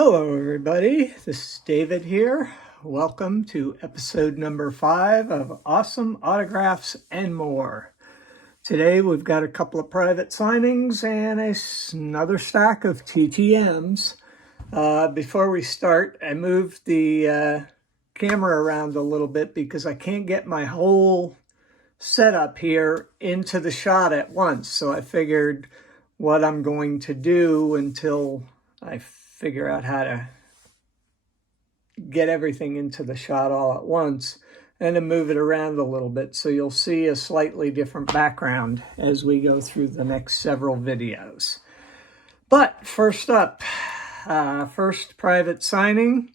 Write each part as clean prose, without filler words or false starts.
Hello everybody, this is David here. Welcome to episode number 5 of Awesome Autographs and More. Today we've got a couple of private signings and another stack of TTMs. Before we start, I moved the camera around a little bit because I can't get my whole setup here into the shot at once. So I figured what I'm going to do until I figure out how to get everything into the shot all at once and to move it around a little bit, so you'll see a slightly different background as we go through the next several videos. But first up, first private signing.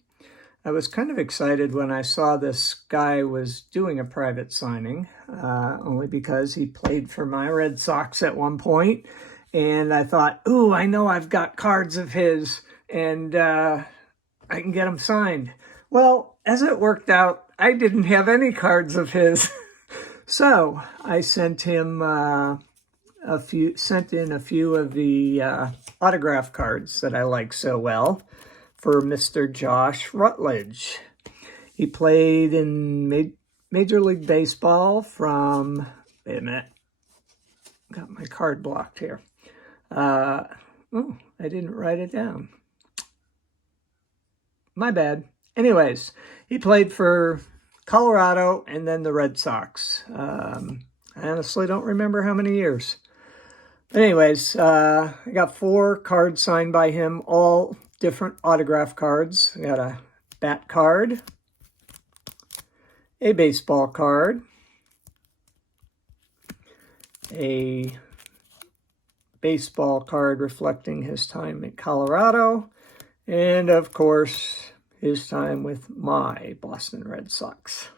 I was kind of excited when I saw this guy was doing a private signing, only because he played for my Red Sox at one point, and I thought, ooh, I know I've got cards of his, and I can get him signed. Well, as it worked out, I didn't have any cards of his. So I sent him sent in a few of the autograph cards that I like so well for Mr. Josh Rutledge. He played in Major League Baseball from, wait a minute, got my card blocked here. Oh, I didn't write it down. My bad. Anyways, he played for Colorado and then the Red Sox. I honestly don't remember how many years. But anyways, I got 4 cards signed by him, all different autograph cards. I got a bat card, a baseball card, a baseball card reflecting his time in Colorado, and of course, his time with my Boston Red Sox.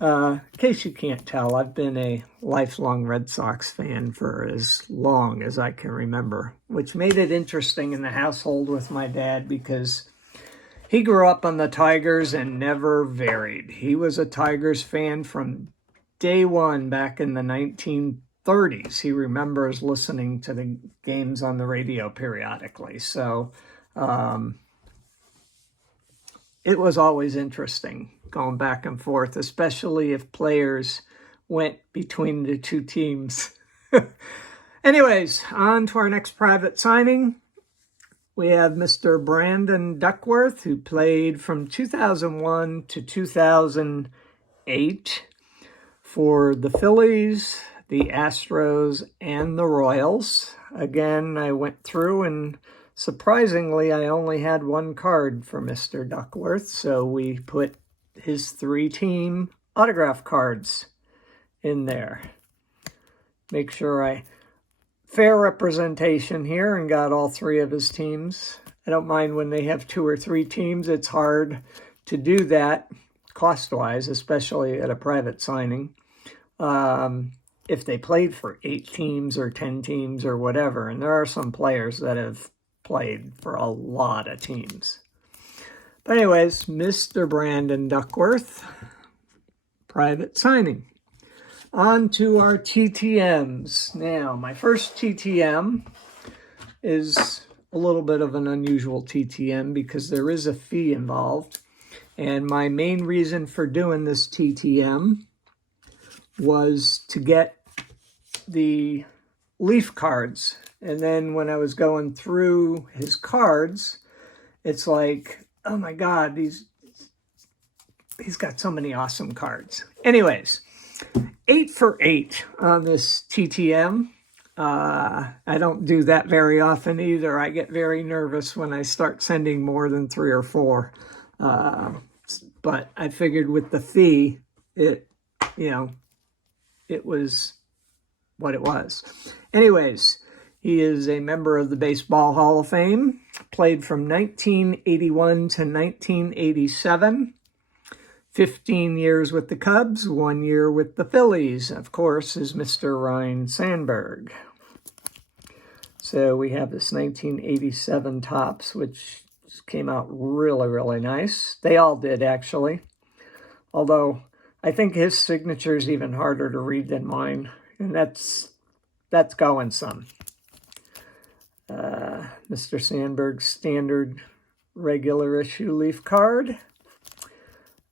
In case you can't tell, I've been a lifelong Red Sox fan for as long as I can remember, which made it interesting in the household with my dad because he grew up on the Tigers and never varied. He was a Tigers fan from day one back in the 1930s. He remembers listening to the games on the radio periodically. So it was always interesting going back and forth, especially if players went between the two teams. Anyways, on to our next private signing. We have Mr. Brandon Duckworth, who played from 2001 to 2008 for the Phillies, the Astros, and the Royals. Again, I went through and surprisingly, I only had one card for Mr. Duckworth, so we put his 3-team autograph cards in there. Make sure fair representation here and got all 3 of his teams. I don't mind when they have 2 or 3 teams. It's hard to do that cost-wise, especially at a private signing. If they played for 8 teams or 10 teams or whatever, and there are some players that have played for a lot of teams. But anyways, Mr. Brandon Duckworth, private signing. On to our TTMs. Now, my first TTM is a little bit of an unusual TTM because there is a fee involved. And my main reason for doing this TTM was to get the Leaf cards. And then when I was going through his cards, it's like, oh my God, he's got so many awesome cards. Anyways, 8 for 8 on this TTM. I don't do that very often either. I get very nervous when I start sending more than 3 or 4. But I figured with the fee, it was what it was. Anyways, he is a member of the Baseball Hall of Fame, played from 1981 to 1987, 15 years with the Cubs, 1 year with the Phillies, of course, is Mr. Ryne Sandberg. So we have this 1987 Topps, which came out really, really nice. They all did, actually. Although, I think his signature is even harder to read than mine, and that's going some. Mr. Sandberg's standard regular issue leaf card.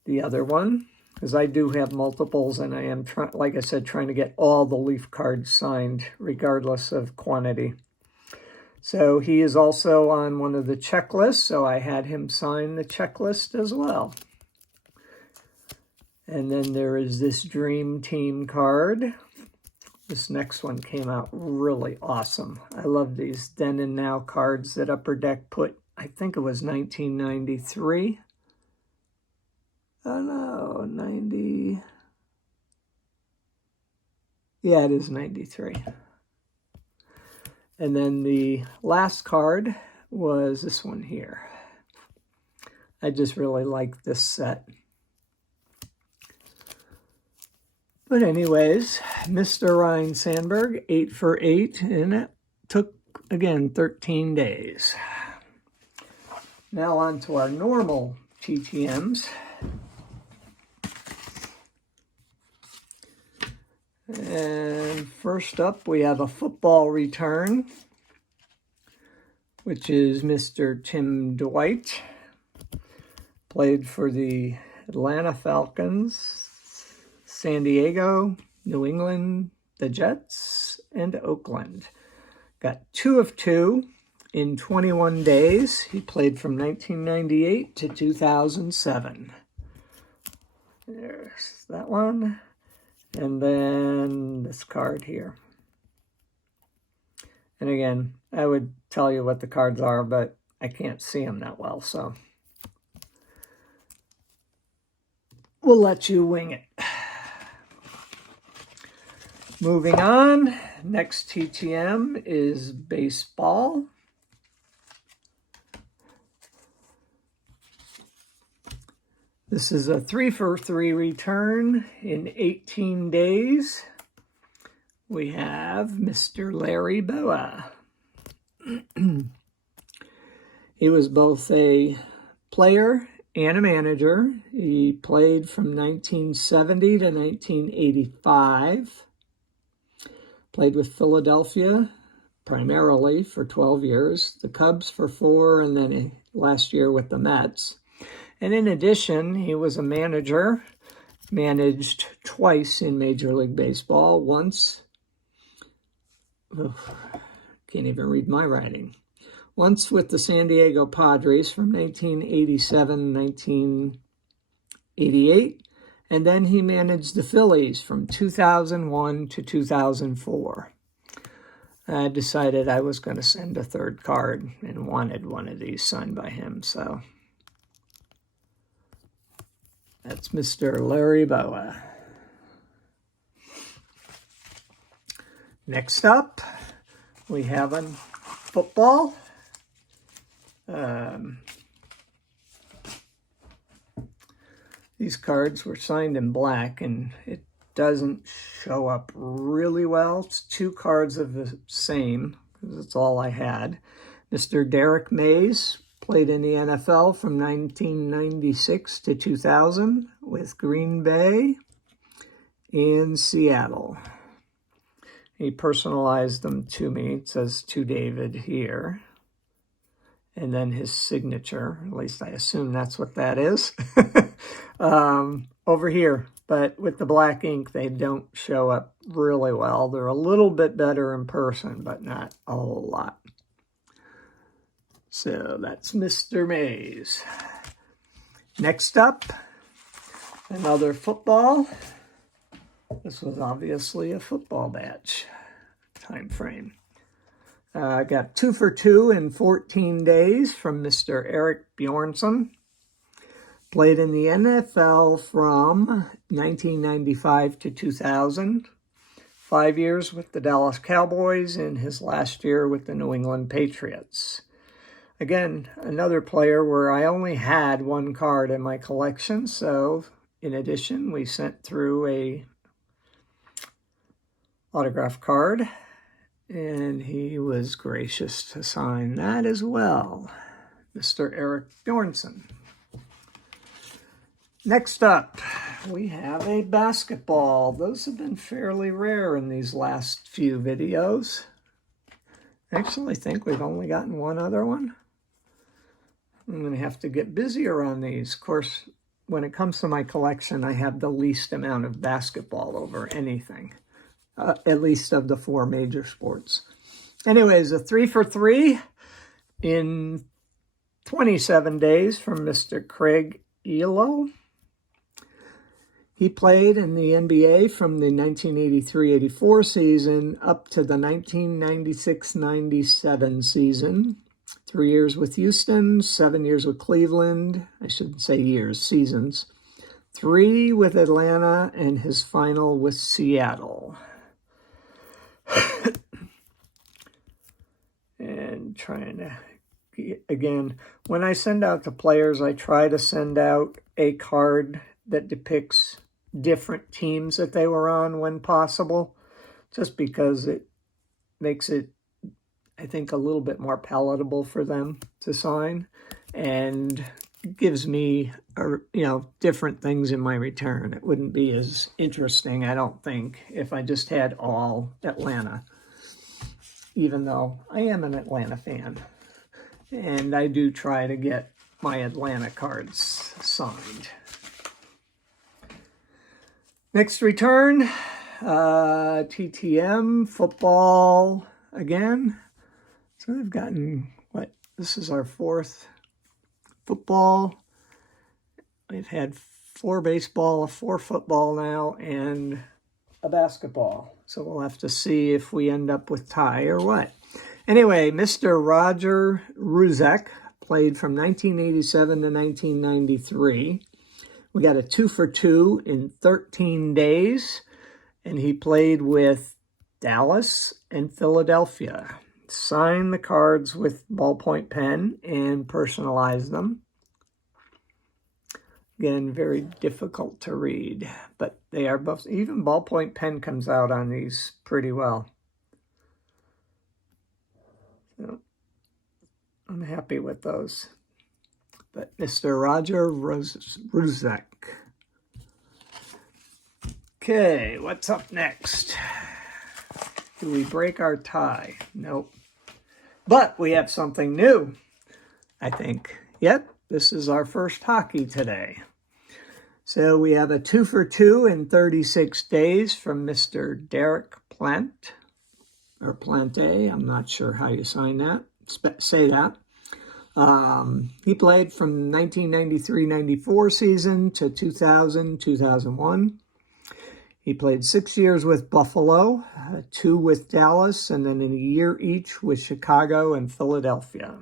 The other one, because I do have multiples, and I am, like I said, trying to get all the leaf cards signed, regardless of quantity. So he is also on one of the checklists, so I had him sign the checklist as well. And then there is this Dream Team card. This next one came out really awesome. I love these Then and Now cards that Upper Deck put, I think it was 1993. Oh no, 90. Yeah, it is 93. And then the last card was this one here. I just really like this set. But anyways, Mr. Ryan Sandberg, 8 for 8, and it took, again, 13 days. Now on to our normal TTMs. And first up, we have a football return, which is Mr. Tim Dwight. Played for the Atlanta Falcons, San Diego, New England, the Jets, and Oakland. Got 2 of 2 in 21 days. He played from 1998 to 2007. There's that one. And then this card here. And again, I would tell you what the cards are, but I can't see them that well, so we'll let you wing it. Moving on, next TTM is baseball. This is a 3 for 3 return in 18 days. We have Mr. Larry Boa. He was both a player and a manager. He played from 1970 to 1985. Played with Philadelphia primarily for 12 years, the Cubs for 4, and then last year with the Mets. And in addition, he was a manager, managed twice in Major League Baseball. Once, can't even read my writing. Once with the San Diego Padres from 1987 1988. And then he managed the Phillies from 2001 to 2004. I decided I was going to send a third card and wanted one of these signed by him, so that's Mr. Larry Boa. Next up, we have a football. These cards were signed in black, and it doesn't show up really well. It's 2 cards of the same, because that's all I had. Mr. Derek Mays played in the NFL from 1996 to 2000 with Green Bay and Seattle. He personalized them to me. It says to David here. And then his signature, at least I assume that's what that is, over here. But with the black ink, they don't show up really well. They're a little bit better in person, but not a whole lot. So that's Mr. Mays. Next up, another football. This was obviously a football batch time frame. I got 2 for 2 in 14 days from Mr. Eric Bjornsson. Played in the NFL from 1995 to 2000. 5 years with the Dallas Cowboys and his last year with the New England Patriots. Again, another player where I only had 1 card in my collection, so in addition, we sent through a autograph card, and he was gracious to sign that as well, Mr. Eric Bjornsson. Next up, we have a basketball. Those have been fairly rare in these last few videos. Actually, I think we've only gotten one other one. I'm going to have to get busier on these. Of course, when it comes to my collection, I have the least amount of basketball over anything, at least of the 4 major sports. Anyways, a 3 for 3 in 27 days from Mr. Craig Elo. He played in the NBA from the 1983-84 season up to the 1996-97 season. 3 years with Houston, 7 years with Cleveland. I shouldn't say years, seasons. 3 with Atlanta, and his final with Seattle. And trying to, again, when I send out to players, I try to send out a card that depicts different teams that they were on when possible, just because it makes it, I think, a little bit more palatable for them to sign, and gives me, different things in my return. It wouldn't be as interesting, I don't think, if I just had all Atlanta, even though I am an Atlanta fan, and I do try to get my Atlanta cards signed. Next return, TTM, football again. So we've gotten, this is our 4th football. We've had 4 baseball, 4 football now, and a basketball. So we'll have to see if we end up with tie or what. Anyway, Mr. Roger Ruzek played from 1987 to 1993. We got a 2 for 2 in 13 days, and he played with Dallas and Philadelphia. Signed the cards with ballpoint pen and personalized them. Again, very difficult to read, but they are both, even ballpoint pen comes out on these pretty well. So I'm happy with those. But Mr. Roger Ruzek. Okay, what's up next? Do we break our tie? Nope. But we have something new, I think. Yep, this is our first hockey today. So we have a 2 for 2 in 36 days from Mr. Derek Plant, or Plante. I'm not sure how you say that. He played from 1993-94 season to 2000-2001. He played 6 years with Buffalo, 2 with Dallas, and then a year each with Chicago and Philadelphia.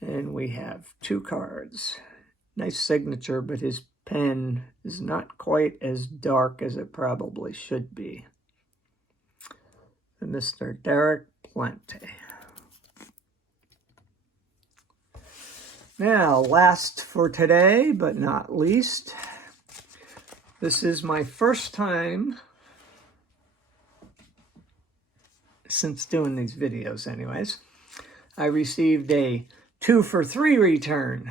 And we have 2 cards. Nice signature, but his pen is not quite as dark as it probably should be. And Mr. Derek Plante. Now, last for today, but not least, this is my first time since doing these videos anyways. I received a 2 for 3 return.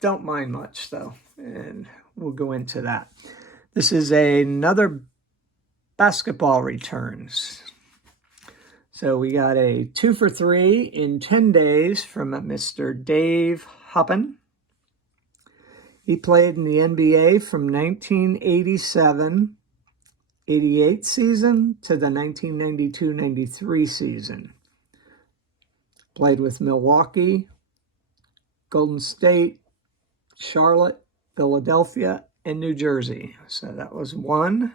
Don't mind much though, and we'll go into that. This is another basketball returns. So we got a 2 for 3 in 10 days from Mr. Dave Huppen. He played in the NBA from 1987-88 season to the 1992-93 season. Played with Milwaukee, Golden State, Charlotte, Philadelphia, and New Jersey. So that was 1.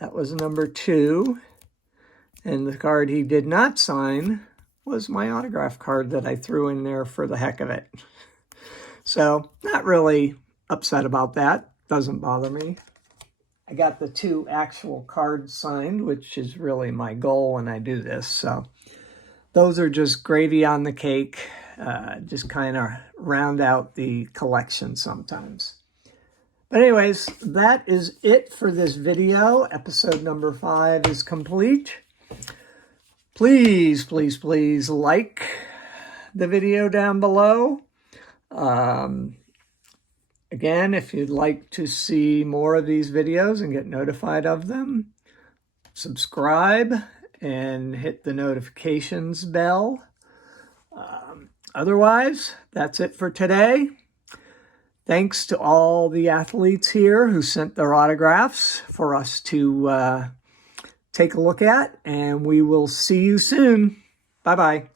That was number 2. And the card he did not sign was my autograph card that I threw in there for the heck of it. So not really upset about that. Doesn't bother me. I got the 2 actual cards signed, which is really my goal when I do this. So those are just gravy on the cake. Just kind of round out the collection sometimes. But anyways, that is it for this video. Episode number 5 is complete. Please, please, please like the video down below. Again, if you'd like to see more of these videos and get notified of them, subscribe and hit the notifications bell. Otherwise, that's it for today. Thanks to all the athletes here who sent their autographs for us to take a look at, and we will see you soon. Bye-bye.